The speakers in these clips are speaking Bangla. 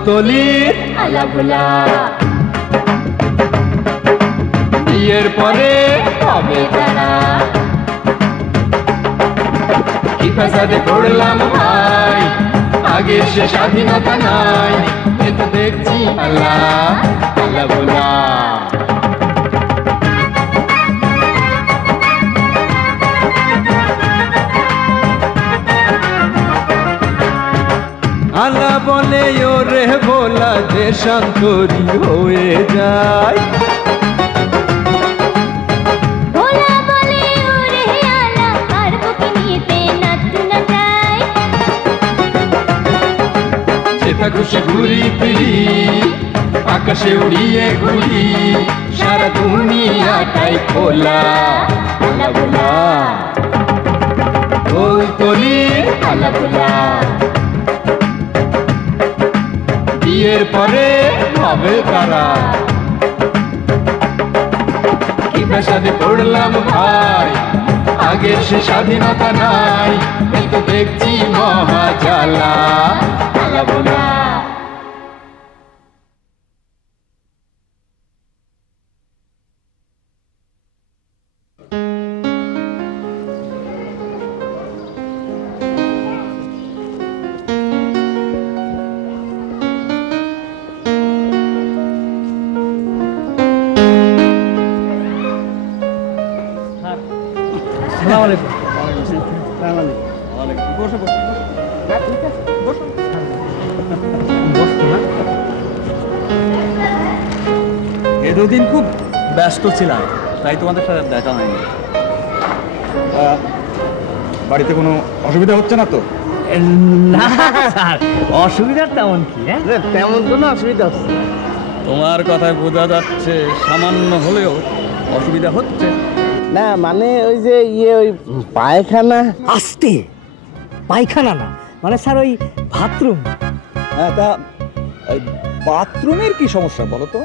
কৌতলির আলাভোলা বিয়ের পরে হবে তারা কি ফাসাদে পড়লাম ভাই আগে সে স্বাধীনতা নাই কিন্তু দেখছি আল্লাহ আলাভোলা আল্লাহ বলে ওরে ভোলা যে শান্তরি হয়ে যায় ভোলা বলে ওরে আলা আর বুকে নিতে নাচতে না যায় যেটা খুশি ঘুরি ফিরি আকাশে উড়িয়ে ঘুরি সারা দুনিয়াটাই খোলা আলাভোলা কৌতলির আলাভোলা বিয়ের পরে হবে তারা কি পেশাদে পড়লাম ভাই আগের সে স্বাধীনতা নাই কিন্তু দেখছি মহা জ্বালা আলাভোলা দুদিন খুব ব্যস্ত ছিলাম তাই তোমাদের সাথে দেখা হয়নি। বাড়িতে কোনো অসুবিধা হচ্ছে না তো? না স্যার, অসুবিধা তেমন কি? তেমন কোনো অসুবিধা হচ্ছে না। তোমার কথায় বোঝা যাচ্ছে সামান্য হলেও অসুবিধা হচ্ছে। না মানে ওই যে ওই পায়খানা। আস্তে, পায়খানা না মানে স্যার ওই বাথরুম। হ্যাঁ, তা বাথরুমের কি সমস্যা বলো তো?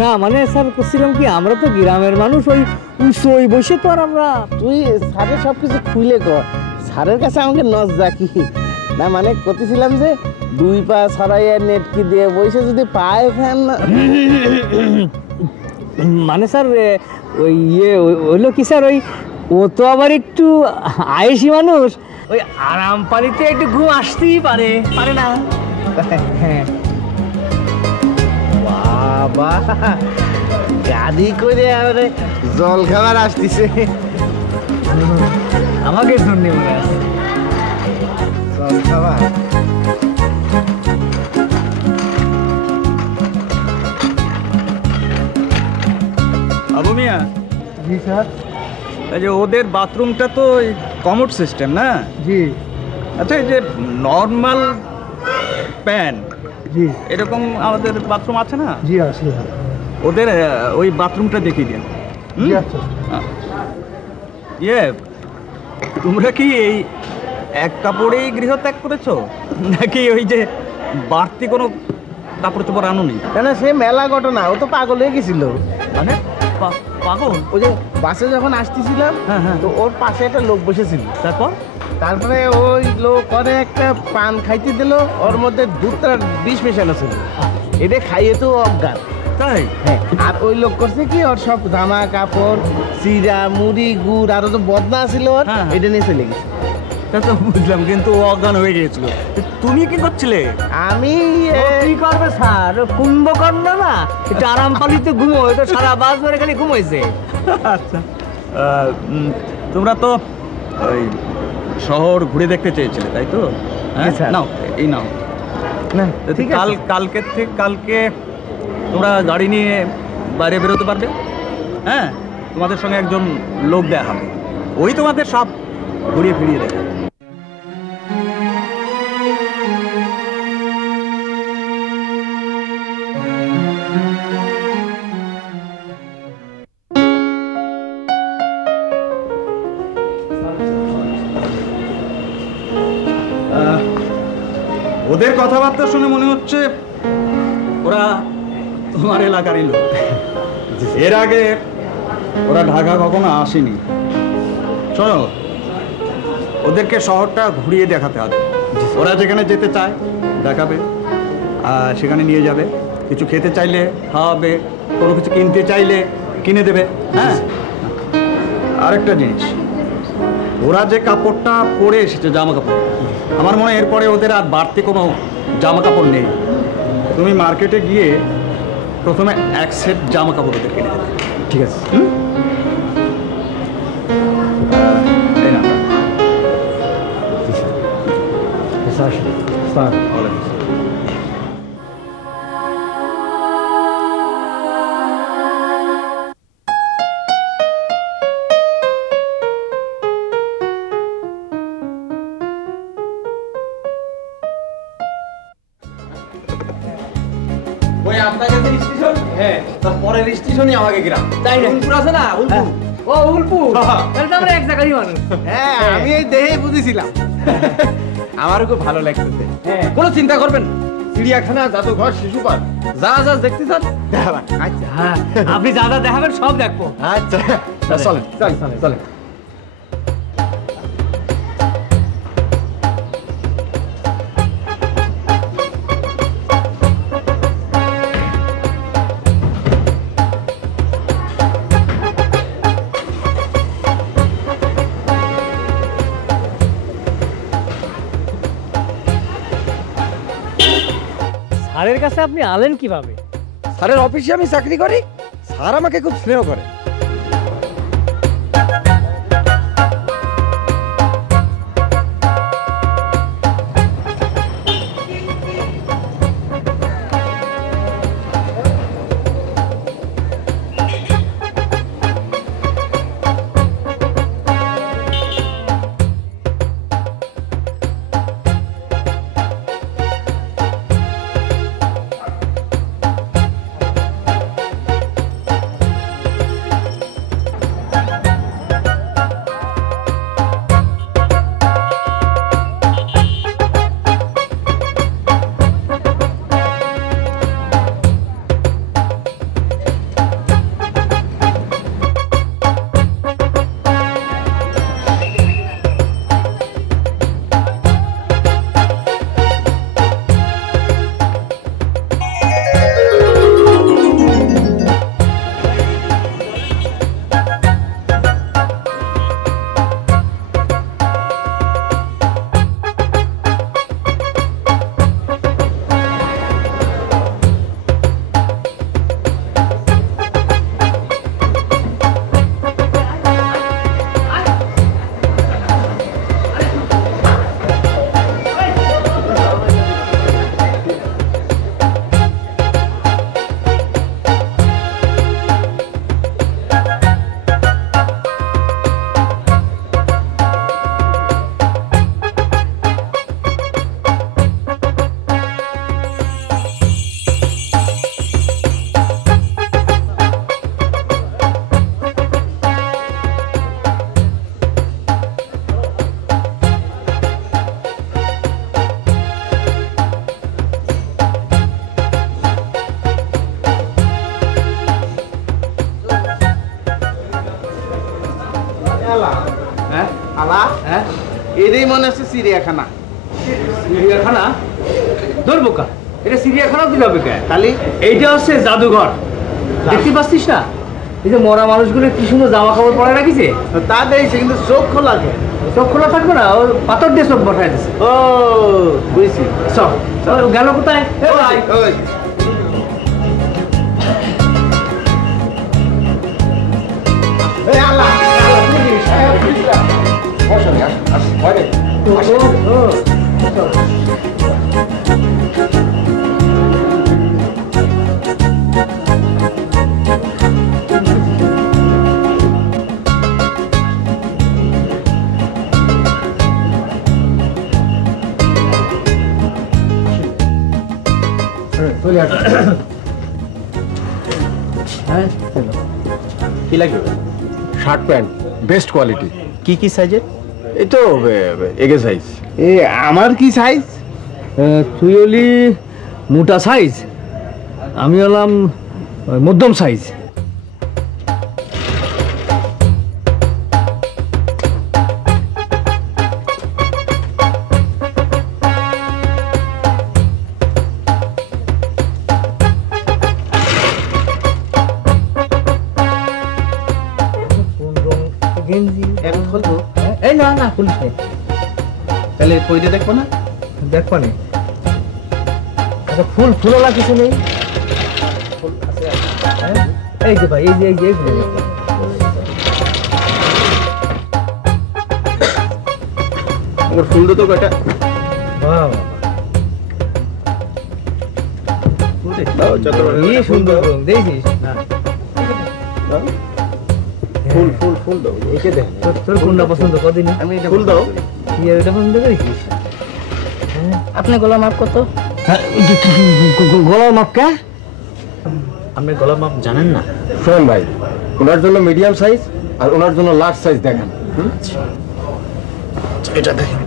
না মানে স্যার করছিলাম কি, আমরা তো গ্রামের মানুষ, ওই উঁচু ওই বসে তো আর আমরা। তুই স্যারের সব কিছু খুলে কর, স্যারের কাছে আমাকে নজ রাখি না। মানে করতেছিলাম যে দুই পা ছড়াইয়া নেটকি দিয়ে বসে যদি পায়খানা। মানে স্যার ওই হইলো কি স্যার, ওই ও তো আবার একটু আয়েসি মানুষ, ওই আরাম পানিতে একটু ঘুম আসতেই পারে না। হ্যাঁ বাবা, গাড়ি করে জল খাবার আসতেছে আমাকে শুননি মনে আছে। জল খাবার আবু মিয়া। জি স্যার। এই যে ওদের বাথরুমটা তো কমোড সিস্টেম না? জি। আচ্ছা, এই যে নর্মাল প্যান, জি এরকম আমাদের বাথরুম আছে না? জি আছে। ওদের ওই বাথরুমটা দেখিয়ে দিন। আচ্ছা। তোমরা কি এই এক কাপড়েই গৃহত্যাগ করেছো নাকি ওই যে বাড়তি কোনো কাপড় চোপড় আনোনি? না সে মেলা ঘটনা, ও তো পাগল হয়ে গেছিল। মানে পাগল? ওই যে বাসে যখন আসতেছিলাম, তো ওর পাশে একটা লোক বসেছিল। তারপরে ওই লোক করে একটা পান খাইতে দিল, ওর মধ্যে দুধটার বিষ মেশানো ছিল, এটা খাইয়ে তো অজ্ঞান। তাই? হ্যাঁ। আর ওই লোক করছে কি, ওর সব জামা কাপড় চিরা মুড়ি গুড় আরো তো বদনা ছিল ওর, এটা নিয়ে চলে গেছে। তা তো বুঝলাম, কিন্তু অজ্ঞান হয়ে গিয়েছিল। তুমি কি করছিলে? আমি কি করবে স্যার, কুম্ভকর্ণ না, একটু আরাম পালিতে ঘুমো, তো সারা বাস ধরে খালি ঘুমাইছে। আচ্ছা, তোমরা তো ওই শহর ঘুরে দেখতে চেয়েছিলে তাই তো? নাও এই নাও। না কালকে তোমরা গাড়ি নিয়ে বাইরে বেরোতে পারবে। হ্যাঁ, তোমাদের সঙ্গে একজন লোক দেখা হবে, ওই তোমাদের সব ঘুরিয়ে ফিরিয়ে দেবে। ওদের কথাবার্তা শুনে মনে হচ্ছে ওরা তোমার এলাকারই লোক। এর আগে ওরা ঢাকা কখনো আসেনি। শোনো, ওদেরকে শহরটা ঘুরিয়ে দেখাতে হবে, ওরা যেখানে যেতে চায় দেখাবে, সেখানে নিয়ে যাবে, কিছু খেতে চাইলে খাওয়াবে, কোনো কিছু কিনতে চাইলে কিনে দেবে। হ্যাঁ, আরেকটা জিনিস, ওরা যে কাপড়টা পরে এসেছে জামা কাপড়, আমার মনে হয় এরপরে ওদের আর বাড়তি কোনো জামা কাপড় নেই। তুমি মার্কেটে গিয়ে প্রথমে এক সেট জামা কাপড় ওদের কিনে দেবে। ঠিক আছে। এই না স্যার ওই আপনার কাছে স্টেশন? হ্যাঁ, তার পরের স্টেশনই আমাকে গ্রাম। তাই না? উলপুর আছে না? উলপুর। ও উলপুর, তাহলে তো আমরা এক জায়গারই মানুষ। হ্যাঁ, আমি এই দেখেই বুঝেছিলাম। আমারও খুব ভালো লাগতেছে। হ্যাঁ। কোনো চিন্তা করবেন না। চিড়িয়াখানা, জাদুঘর, শিশু পার্ক যা যা দেখতে চান দেখাবেন। আচ্ছা, হ্যাঁ, আপনি যা যা দেখাবেন সব দেখবো। আচ্ছা, চলেন চলেন চলেন। স্যারের কাছে আপনি আলেন কিভাবে? স্যারের অফিসে আমি চাকরি করি, স্যার আমাকে খুব স্নেহ করে। এটাই মনে হচ্ছে চিড়িয়াখানা। চিড়িয়াখানা? ধরবো কা, এটা চিড়িয়াখানা দিলে হবে কে? খালি এইটা হচ্ছে জাদুঘর। দেখতে পাচ্ছিস না, এই যে মরা মানুষগুলো কি সুন্দর জামা কাপড় পরে রাখিছে। তা দেখছি, কিন্তু চোখ খোলা কে? চোখ খোলা থাকবে না, ওর পাথর দিয়ে চোখ বসাই দিচ্ছে। ও বুঝছি। সব গেল কোথায়? এ ভাই, ওই এই আল্লাহ, কি লাগবে? Shirt pant best quality. কি কি সাইজের? এই তো এগে সাইজ। এ আমার কি সাইজ? তুই হলি মোটা সাইজ, আমি হলাম মধ্যম সাইজ। আছে। তাহলে কইতে দেখবো না? দেখবো নি। আচ্ছা ফুলওলা কিছু নেই? হ্যাঁ? এই যে ভাই, এই যে এইগুলো দেখো। আমার ফুল তো কয়টা? বাহ, কি সুন্দর রং দেখছিস? ফুল ফুল ফুল দাও, একে দেখ। তোর কোনটা পছন্দ কদিন? আমি ফুল দাও। কি এটা পছন্দ করেছিস? আপনি গোলাম মাপ কত? গলার মাপ কে? আপনি গলার মাপ জানেন না? শোন ভাই, ওনার জন্য মিডিয়াম সাইজ আর ওনার জন্য লার্জ সাইজ দেখান। এটা দেখেন।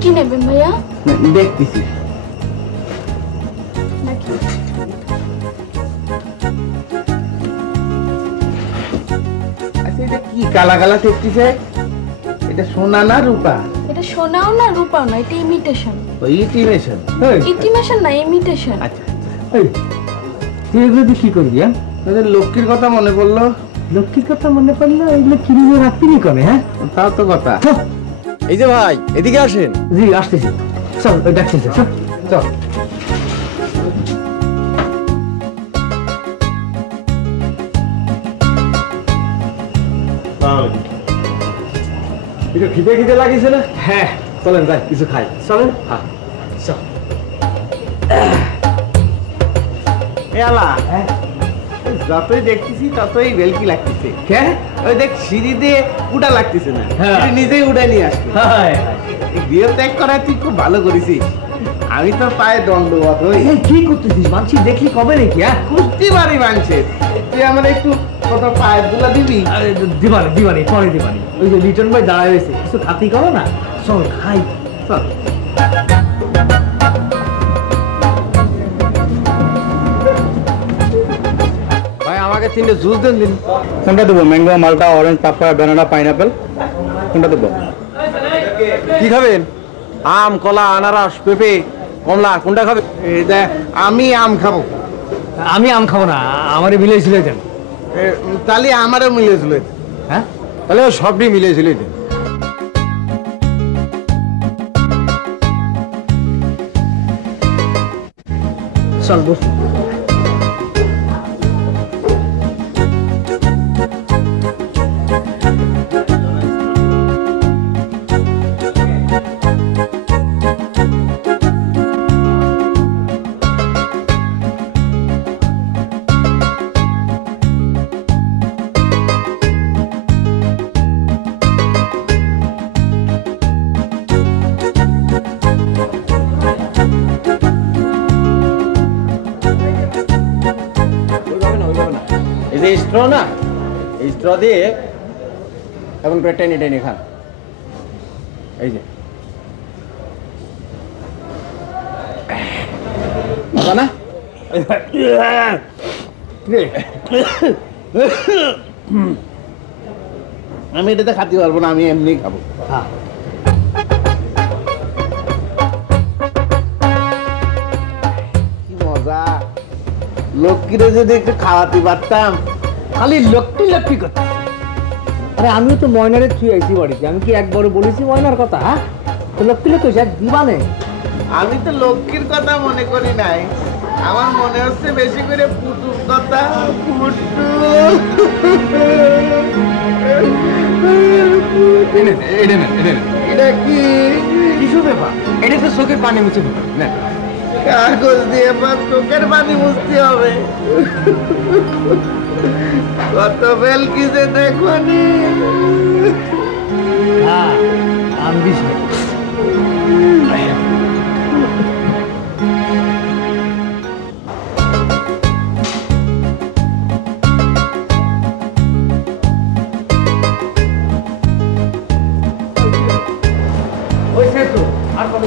কি নেবেন ভাইয়া? দেখতেছি। নাকি আচ্ছা এটা কি কালা কালা দেখতেছে? এটা সোনা না রূপা? এটা সোনাও না রূপাও না, এটা ইমিটেশন। ওই ইটিমেশন। ইমিটেশন না, ইমিটেশন। আচ্ছা এই, তুই এগুলো দিয়ে কি করবি? হ্যাঁ, তোদের লক্ষ্মীর কথা মনে পড়লো। লক্ষ্মীর কথা মনে পড়লো, এগুলো কিনে রাখবি কবে? হ্যাঁ, তাও তো কথা। এই যে ভাই, এদিকে আসেন। জি আসতেছি। চল ওই ডাকছি, চল চল। একটু খিদে খিদে লাগিয়েছে না? হ্যাঁ চলেন যাই, কিছু খাই। চলেন। হ্যাঁ। চল। এলা হ্যাঁ, যতই দেখতেছি ততই বেলকি লাগতেছে। কে? ওই দেখ সিঁড়ি দিয়ে উঠা লাগতেছে না, হ্যাঁ। সিঁড়ি নিজেই উঠে নিয়ে আসবে। হায় এই গৃহ ত্যাগ করায় তুই খুব ভালো করেছিস। আমি তো পায়ে দণ্ডবত হই। এই কি করতেছিস? মানছি দেখলি কবে নাকি? হ্যাঁ, কুস্তি বাড়ি মানছে। তুই আমার একটু কত পায়ের দুলা দিবি? আরে দিবানি পরে দিবানি। ওই যে লিটন ভাই দাঁড়ায় রয়েছে, কিছু খাতি করো না। চল খাই, চল। ভাই আমাকে 3টে জুস দেন দিন। কোনটা দেবো? ম্যাঙ্গো, মালটা, অরেঞ্জ, পাপায়া, ব্যানানা, পাইনাপেল, কোনটা দেবো? কি খাবেন? আম, কলা, আনারস, পেঁপে, কমলা, কোনটা খাবেন? এই দেখ, আমি আম খাবো। আমি আম খাবো না, আমারে মিলেছিল দেন। তাহলে আমারও মিলেছিল। হ্যাঁ, তাহলে সবই মিলেছিল। চল বস। এই যে স্ট্র না, এই স্ট্র দিয়ে এখন করে টেনে টেনে খান। এই যে মজা না? আমি এটাতে খাতে পারবো না, আমি এমনি খাবো। হ্যাঁ, কি মজা! লক্ষ্মীরে যদি একটু খাওয়াতে পারতাম। খালি লক্ষ্মী কথা। আরে আমিও তো ময়নারে ছুঁয়ে আইছি বাড়িতে, আমি কি একবারে বলেছি ময়নার কথা? হ্যাঁ, তো লক্ষ্মী দিবানে। আমি তো লক্ষ্মীর কথা মনে করি নাই, আমার মনে হচ্ছে বেশি করে পুতুর কথা। পুটু এটা কি কিছু ব্যাপার, এটা তো চোখের পানি মুছে না। কাগজ দিয়ে বা চোখের পানি মুছতে হবে? কত বেল কিসে দেখো নি। হ্যাঁ, আম দিস। ওই সে তো আর কত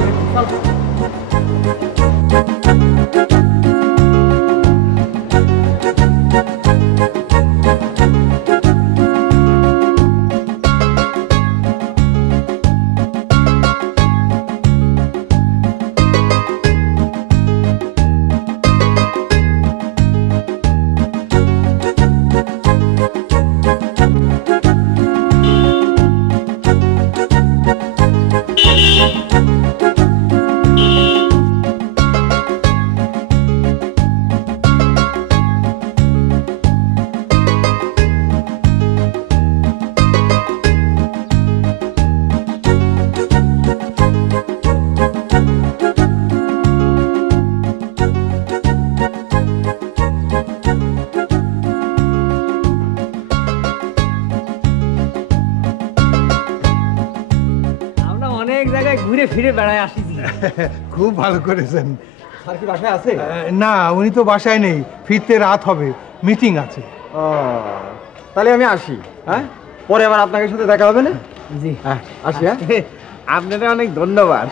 ঘুরে ফিরে বেড়ায় আসিছি। খুব ভালো করেছেন। স্যার কি বাসায় আছে? না, উনি তো বাসায় নেই, ফিরতে রাত হবে, মিটিং আছে। ও, তাহলে আমি আসি। হ্যাঁ, পরে আবার আপনাদের সাথে দেখা হবে না? জি হ্যাঁ, আসি। হ্যাঁ, আপনারা অনেক ধন্যবাদ।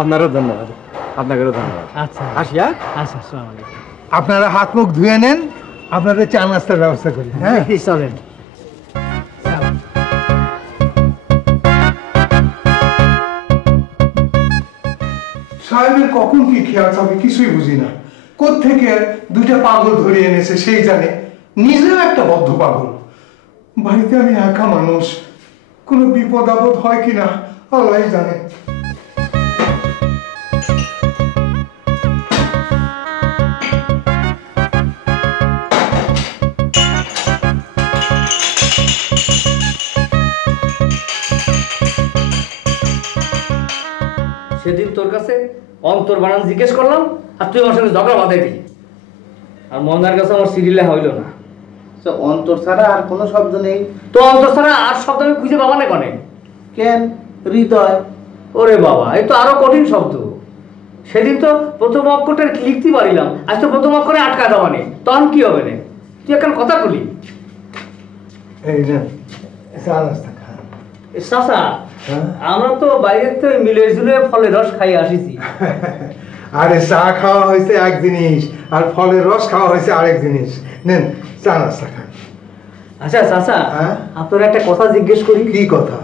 আপনারও ধন্যবাদ। আপনাদেরও ধন্যবাদ। আচ্ছা আসি। হ্যাঁ, আচ্ছা, আসসালামু আলাইকুম। আপনারা হাত মুখ ধুয়ে নেন, আপনাদের চা নাস্তার ব্যবস্থা করি। হ্যাঁ, চলেন। সাহেবের কখন কি খেয়াল থাকে কিছুই বুঝি না। কোত্থেকে দুইটা পাগল ধরে এনেছে সেই জানে, নিজেও একটা বদ্ধ পাগল। বাড়িতে আমি একা মানুষ, কোনো বিপদ আপদ হয় কিনা আল্লাহই জানে। সেদিন তোর কাছে অন্তর বানান জিজ্ঞেস করলাম আর তুই আমার সঙ্গে ঝগড়া বাঁধাই দিলি। আর মন্দার কাছে আমার সিরিলে হইল না। তো অন্তর ছাড়া আর কোনো শব্দ নেই? তো অন্তর ছাড়া আর শব্দ আমি খুঁজে পাবা না কনে। কেন? হৃদয়। ওরে বাবা, এই তো আরো কঠিন শব্দ। সেদিন তো প্রথম অক্ষরটা লিখতে পারিলাম, আজ তো প্রথম অক্ষরে আটকা দেওয়া নেই। তখন কি হবে না? তুই এখন কথা বলি। এই যে চা নাস্তা খান। চাচা, আমরা তো বাইরের তো মিলে ঝুলে ফলের রস খাই আসিছি। আরে চা খাওয়া হয়েছে এক জিনিস, আর ফলের রস খাওয়া হয়েছে আরেক জিনিস। নেন চা নাস্তা খান। আচ্ছা চাচা, হ্যাঁ? আপনার একটা কথা জিজ্ঞেস করি। কি কথা?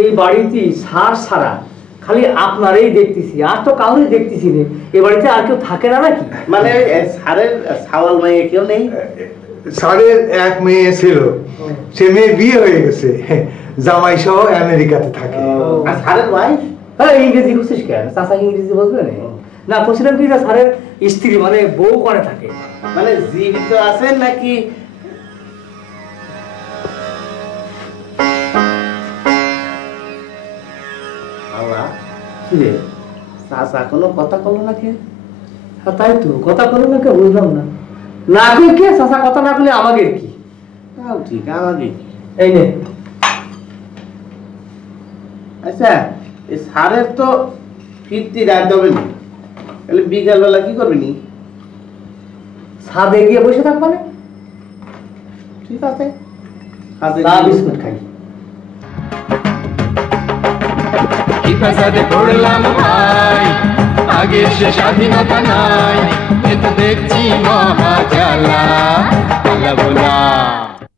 এই বাড়িতে সার ছাড়া খালি আপনারই দেখতেছি, আর তো কাউরই দেখতেছি না। এ বাড়িতে আর কেউ থাকে না নাকি? মানে সারের সাওয়াল মাইয়ে কেউ নেই? স্যারের এক মেয়ে ছিল, সে মেয়ে বিয়ে হয়ে গেছে, জামাই সহ আমেরিকাতে থাকে। আর সারের ভাই? হ্যাঁ, ইংরেজি বুঝছিস কেন? চাচা ইংরেজি বুঝবে না? না, বলছিলাম কি স্যারের স্ত্রী মানে বউ করে থাকে। মানে জীবিত আছেন নাকি? আল্লাহ, কি রে? চাচা কোনো কথা বললো নাকি? হ্যাঁ, তাই তো, কথা বলে না কে বুঝলাম না। না কই কে চাচা, কথা না বলে আমাকে কি? তাও ঠিক, আমাকে এই নে। আচ্ছা, এই সারের তো ফিরতি রাত হবে না, তাহলে বিকাল বেলা কি করবি নি? ছাদে গিয়ে বসে থাকবা না? ঠিক আছে, চা বিস্কুট খাই। কি ফাসাদে পড়লাম ভাই, আগে সে স্বাধীনতা নাই, এ তো দেখছি মহা জ্বালা।